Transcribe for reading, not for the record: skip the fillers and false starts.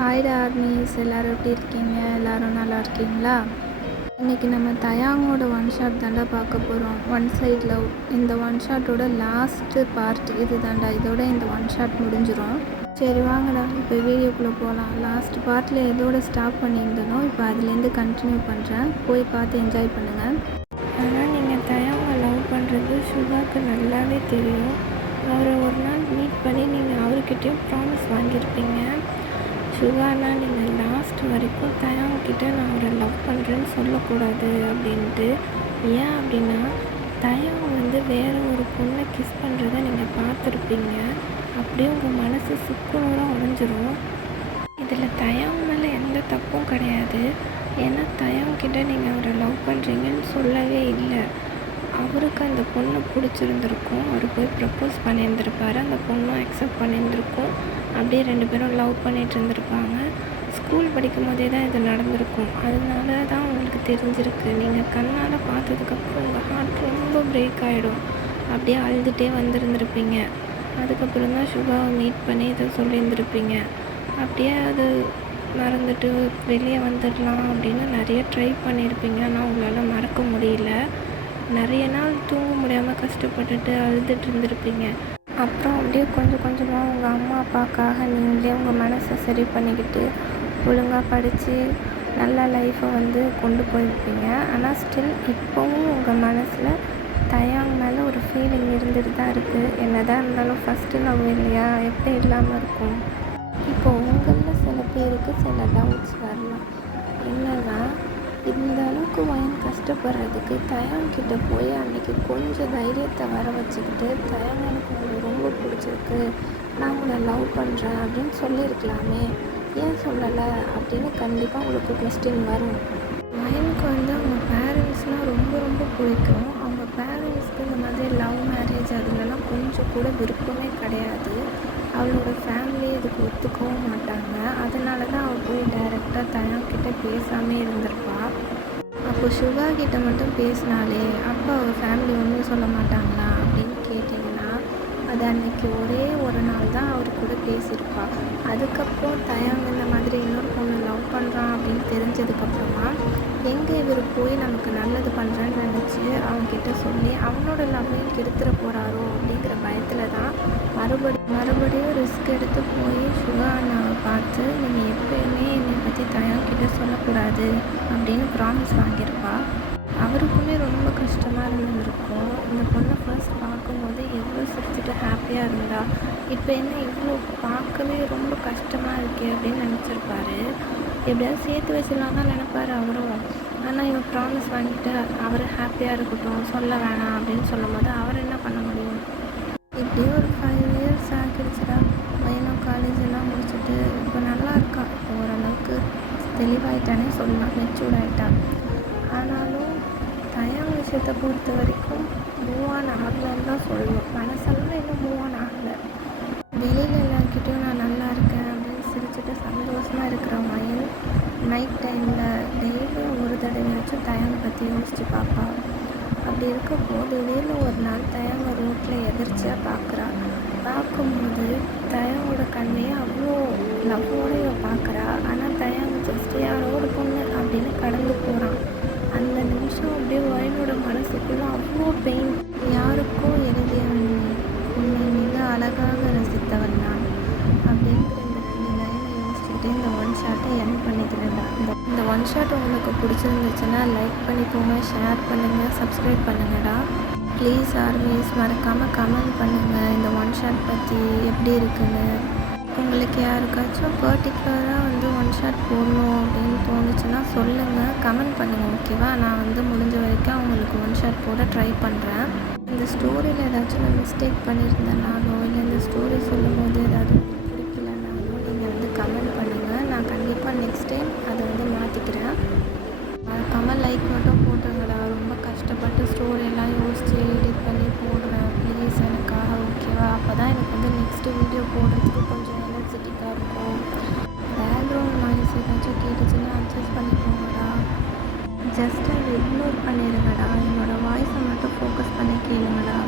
Hi armies, எல்லோரும் எப்படி இருக்கீங்க? எல்லோரும் நல்லா இருக்கீங்களா? இன்றைக்கி நம்ம தயாங்கோட ஒன் ஷாட் தாண்டா பார்க்க போகிறோம். One side love. இந்த ஒன் ஷாட்டோட லாஸ்ட்டு பார்ட் இது தாண்டா. இதோட இந்த ஒன் ஷாட் முடிஞ்சிடும். சரி வாங்கடா இப்போ வீடியோக்குள்ளே போகலாம். லாஸ்ட் பார்ட்டில் எதோட ஸ்டாப் பண்ணியிருந்தனோ இப்போ அதுலேருந்து கண்டினியூ பண்ணுறேன். போய் பார்த்து என்ஜாய் பண்ணுங்கள். ஆனால் நீங்கள் தயாவை லவ் பண்ணுறது சுகாவுக்கு நல்லாவே தெரியும். அவரை ஒரு நாள் மீட் பண்ணி நீங்கள் அவர்கிட்டையும் ப்ராமிஸ் வாங்கியிருப்பீங்க. சுகானா நீங்கள் லாஸ்ட் வரைக்கும் தயாங்கிட்ட நான் அவரை லவ் பண்ணுறேன்னு சொல்லக்கூடாது அப்படின்ட்டு. ஏன் அப்படின்னா தயாங் வேறு ஒரு பொண்ணை கிஸ் பண்ணுறத நீங்கள் பார்த்துருப்பீங்க. அப்படியே உங்கள் மனசு சுக்குநூறாக உடைஞ்சிரும். இதில் தயாங் மேலே எந்த தப்பும் கிடையாது. ஏன்னா தயாங்கிட்ட நீங்கள் அவரை லவ் பண்ணுறீங்கன்னு சொல்லவே இல்லை. அவருக்கு அந்த பொண்ணை பிடிச்சிருந்துருக்கும். அவர் போய் ப்ரப்போஸ் பண்ணியிருந்திருப்பார். அந்த பொண்ணும் அக்செப்ட் பண்ணியிருந்திருக்கும். அப்படியே 2 பேரும் லவ் பண்ணிகிட்டு இருந்திருப்பாங்க. ஸ்கூல் படிக்கும் போதே தான் இது நடந்திருக்கும். அதனால தான் உங்களுக்கு தெரிஞ்சிருக்கு. நீங்கள் கண்ணால் பார்த்ததுக்கப்புறம் உங்கள் ஹார்ட் ரொம்ப பிரேக் ஆகிடும். அப்படியே அழுதுகிட்டே வந்திருந்திருப்பீங்க. அதுக்கப்புறம் தான் சுகாவை மீட் பண்ணி இதை சொல்லியிருந்திருப்பீங்க. அப்படியே அது மறந்துட்டு வெளியே வந்துடலாம் அப்படின்னு நிறைய ட்ரை பண்ணியிருப்பீங்க. ஆனால் உங்களால் மறக்க முடியல. நிறைய நாள் தூங்க முடியாமல் கஷ்டப்பட்டுட்டு அழுதுட்டு இருந்திருப்பீங்க. அப்புறம் அப்படியே கொஞ்சம் கொஞ்சமாக உங்கள் அம்மா அப்பாவுக்காக நீங்களே உங்கள் மனசை சரி பண்ணிக்கிட்டு ஒழுங்காக படித்து நல்ல லைஃப்பை கொண்டு போயிருப்பீங்க. ஆனால் ஸ்டில் இப்போவும் உங்கள் மனசில் தயாங் மேலே ஒரு ஃபீலிங் இருந்துட்டு தான் இருக்குது. என்ன தான் இருந்தாலும் ஃபஸ்ட்டு லவ் இல்லையா, எப்போ இல்லாமல் இருக்கும். இப்போது உங்களில் சில பேருக்கு சில டவுட்ஸ் வரலாம். என்னன்னா இந்த அளவுக்கு வயன் கஷ்டப்படுறதுக்கு தயாங்கிட்ட போய் அன்றைக்கி கொஞ்சம் தைரியத்தை வர வச்சுக்கிட்டு தயாங் எனக்கு உங்களை ரொம்ப பிடிச்சிருக்கு, நான் உங்களை லவ் பண்ணுறேன் அப்படின்னு சொல்லியிருக்கலாமே, ஏன் சொல்லலை அப்படின்னு கண்டிப்பாக உங்களுக்கு கொஸ்டின் வரும். வயனுக்கு அவங்க பேரண்ட்ஸ்லாம் ரொம்ப ரொம்ப பிடிக்கும். அவங்க பேரண்ட்ஸ்க்கு இந்த மாதிரி லவ் மேரேஜ் அதுலலாம் கொஞ்சம் கூட விருப்பமே கிடையாது. அவளோட ஃபேமிலி இதுக்கு ஒத்துக்கவும் மாட்டாங்க. அதனால தான் அவள் போய் டைரெக்டாக தயாங்கிட்ட பேசாமே இருந்திருப்பா. அப்போ சுகா கிட்ட மட்டும் பேசினாலே அப்போ அவள் ஃபேமிலி ஒன்றும் சொல்ல மாட்டாங்களா அப்படின்னு கேட்டிங்கன்னா அது அன்னைக்கு ஒரே ஒரு நாள் தான் அவர் கூட பேசியிருப்பா. அதுக்கப்புறம் தயாங் இந்த மாதிரி இன்னொரு பொண்ணு லவ் பண்ணுறான் அப்படின்னு தெரிஞ்சதுக்கப்புறமா எங்கே இவர் போய் நமக்கு நல்லது பண்ணுறேன்னு நினச்சி அவன்கிட்ட சொல்லி அவனோட லவ்வையும் கெடுத்துட போகிறாரோ அப்படிங்கிற பயத்தில் தான் மறுபடியும் ரிஸ்க் எடுத்து போய் சுகா அண்ணாவை பார்த்து நீங்கள் எப்போயுமே என்னை பற்றி தயாங்கிட்ட சொல்லக்கூடாது அப்படின்னு ப்ராமிஸ் வாங்கியிருப்பா. அவருக்குமே ரொம்ப கஷ்டமாக இருந்திருக்கும். இந்த பொண்ணை ஃபர்ஸ்ட் பார்க்கும்போது எவ்வளோ சிரிச்சுட்டு ஹாப்பியாக இருந்தா, இப்போ என்ன இவ்வளோ பார்க்கவே ரொம்ப கஷ்டமாக இருக்கே அப்படின்னு நினச்சிருப்பாரு. எப்படியாவது சேர்த்து வச்சிடலாம் தான் நினைப்பாரு அவரும். ஆனால் இவன் ப்ராமிஸ் வாங்கிட்டு அவர் ஹாப்பியாக இருக்கட்டும், சொல்ல வேணாம் அப்படின்னு சொல்லும் போது அவர் என்ன பண்ண முடியும்? இப்படியே ஒரு 5 இயர்ஸ் ஆகிடுச்சுடா. பையனும் காலேஜ் எல்லாம் முடிச்சுட்டு இப்போ நல்லா இருக்கா. ஓரளவுக்கு தெளிவாயிட்டானே சொல்லலாம், மெச்சூர்ட் ஆகிட்டான். ஆனாலும் தயாங் விஷயத்தை பொறுத்த வரைக்கும் மூவ் ஆன் ஆகலைன்னு தான் சொல்லணும். மனசெல்லாம் இன்னும் மூவ் ஆன் ஆகலை. வெளியில் எல்லாருக்கிட்டையும் நான் நல்லா இருக்கேன் அப்படின்னு சிரிச்சுட்டு சந்தோஷமாக இருக்கிற மயன் நைட் டைமில் டெய்லியும் ஒரு தடவையாச்சும் தயாங் பற்றி யோசித்து பார்ப்பா. அப்படி இருக்கப்போ திடீர்னு ஒரு நாள் தயாங்க ரோட்டில் எதிர்ச்சியாக பார்க்கும்போது தயாங்கோட கண்ணையே அவ்வளோ லவ்வோடு பார்க்குறா. ஆனால் தயாங்க ஜஸ்ட் யாரோ ஒரு பொண்ணு அப்படின்னு கடந்து போகிறான். அந்த நிமிஷம் அப்படியே வயனோட மனசுக்குள்ளே அவ்வளோ பெயின். யாருக்கும் எழுதியவன் உன்னை மிக அழகாக ரசித்தவன் நான் அப்படிங்கிற இந்த 2 லைனை யோசிச்சுக்கிட்டு இந்த ஒன் ஷாட்டை என் பண்ணிக்கிறேன்டா. இந்த ஒன் ஷாட் உங்களுக்கு பிடிச்சிருந்துச்சுன்னா லைக் பண்ணிக்கோங்க, ஷேர் பண்ணுங்கள், சப்ஸ்கிரைப் பண்ணுங்கடா. ப்ளீஸ் ஆர்மிஸ் மறக்காமல் கமெண்ட் பண்ணுங்கள் இந்த ஒன் ஷாட் பற்றி எப்படி இருக்குன்னு. உங்களுக்கு யாருக்காச்சும் பர்டிகுலராக ஒன் ஷாட் போடணும் அப்படின்னு தோணுச்சுன்னா சொல்லுங்கள், கமெண்ட் பண்ணுங்கள், ஓகேவா? நான் முடிஞ்ச வரைக்கும் அவங்களுக்கு ஒன் ஷாட் போட ட்ரை பண்ணுறேன். இந்த ஸ்டோரியில் ஏதாச்சும் நான் மிஸ்டேக் பண்ணியிருந்தேனாலோ இல்லை இந்த ஸ்டோரி சொல்லும்போது ஏதாவது பிடிக்கலனாலோ நீங்கள் கமெண்ட் பண்ணுங்கள். நான் கண்டிப்பாக நெக்ஸ்ட் டைம் அதை மாற்றிக்கிறேன். மறக்காமல் லைக் மட்டும் போட்டுருங்கடா. ரொம்ப கஷ்டப்பட்டு ஸ்டோரியெல்லாம் யோசித்து எடிட் பண்ணி போடுறேன். ப்ளீஸ் எனக்காக, ஓகேவா? அப்போ தான் எனக்கு நெக்ஸ்ட்டு வீடியோ போடுறதுக்கு கொஞ்சம் எனர்ஜெட்டிக்காக இருக்கும். பேக்ரவுண்ட் நாய்ஸ் ஏதாச்சும் கேட்டுச்சுன்னா அட்ஜஸ்ட் பண்ணிக்கோங்கடா. ஜஸ்ட் அதை இக்னோர் பண்ணிடுங்கடா. என்னோடய வாய்ஸை மட்டும் ஃபோக்கஸ் பண்ணி கேளுங்கடா.